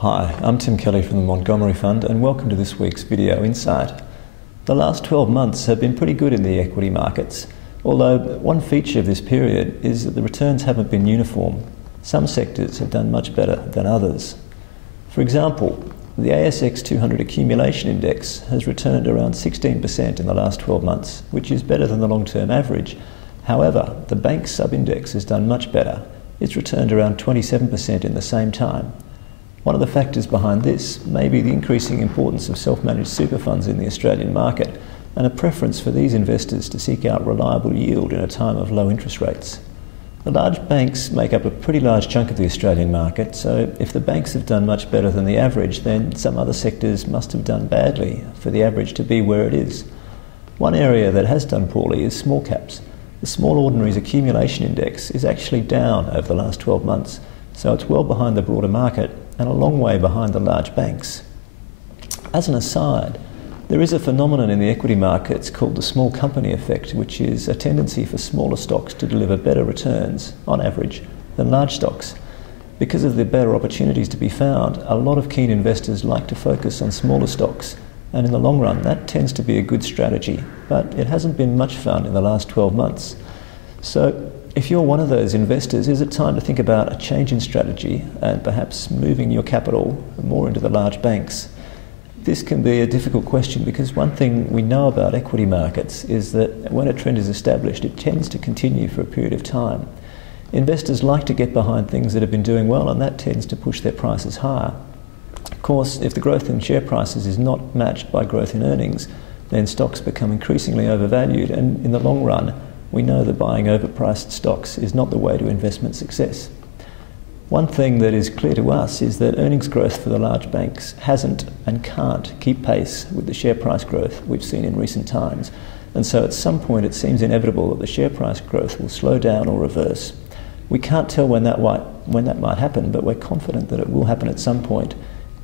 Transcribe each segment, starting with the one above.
Hi, I'm Tim Kelley from the Montgomery Fund and welcome to this week's Video Insight. The last 12 months have been pretty good in the equity markets, although one feature of this period is that the returns haven't been uniform. Some sectors have done much better than others. For example, the ASX 200 Accumulation Index has returned around 16% in the last 12 months, which is better than the long-term average. However, the bank sub-index has done much better. It's returned around 27% in the same time. One of the factors behind this may be the increasing importance of self-managed super funds in the Australian market and a preference for these investors to seek out reliable yield in a time of low interest rates. The large banks make up a pretty large chunk of the Australian market, so if the banks have done much better than the average, then some other sectors must have done badly for the average to be where it is. One area that has done poorly is small caps. The Small Ordinaries Accumulation Index is actually down over the last 12 months, so it's well behind the broader market and a long way behind the large banks. As an aside, there is a phenomenon in the equity markets called the small company effect, which is a tendency for smaller stocks to deliver better returns, on average, than large stocks. Because of the better opportunities to be found, a lot of keen investors like to focus on smaller stocks, and in the long run that tends to be a good strategy, but it hasn't been much fun in the last 12 months. So if you're one of those investors, is it time to think about a change in strategy and perhaps moving your capital more into the large banks? This can be a difficult question because one thing we know about equity markets is that when a trend is established, it tends to continue for a period of time. Investors like to get behind things that have been doing well, and that tends to push their prices higher. Of course, if the growth in share prices is not matched by growth in earnings, then stocks become increasingly overvalued, and in the long run, we know that buying overpriced stocks is not the way to investment success. One thing that is clear to us is that earnings growth for the large banks hasn't and can't keep pace with the share price growth we've seen in recent times. And so at some point it seems inevitable that the share price growth will slow down or reverse. We can't tell when that might happen, but we're confident that it will happen at some point,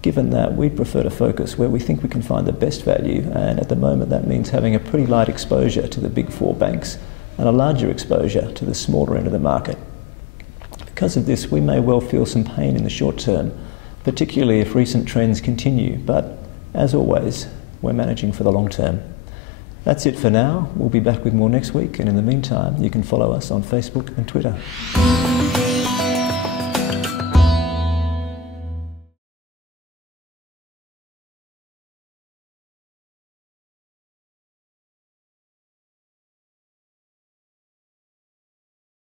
given that we'd prefer to focus where we think we can find the best value, and at the moment that means having a pretty light exposure to the big four banks and a larger exposure to the smaller end of the market. Because of this, we may well feel some pain in the short term, particularly if recent trends continue, but as always, we're managing for the long term. That's it for now. We'll be back with more next week, and in the meantime, you can follow us on Facebook and Twitter.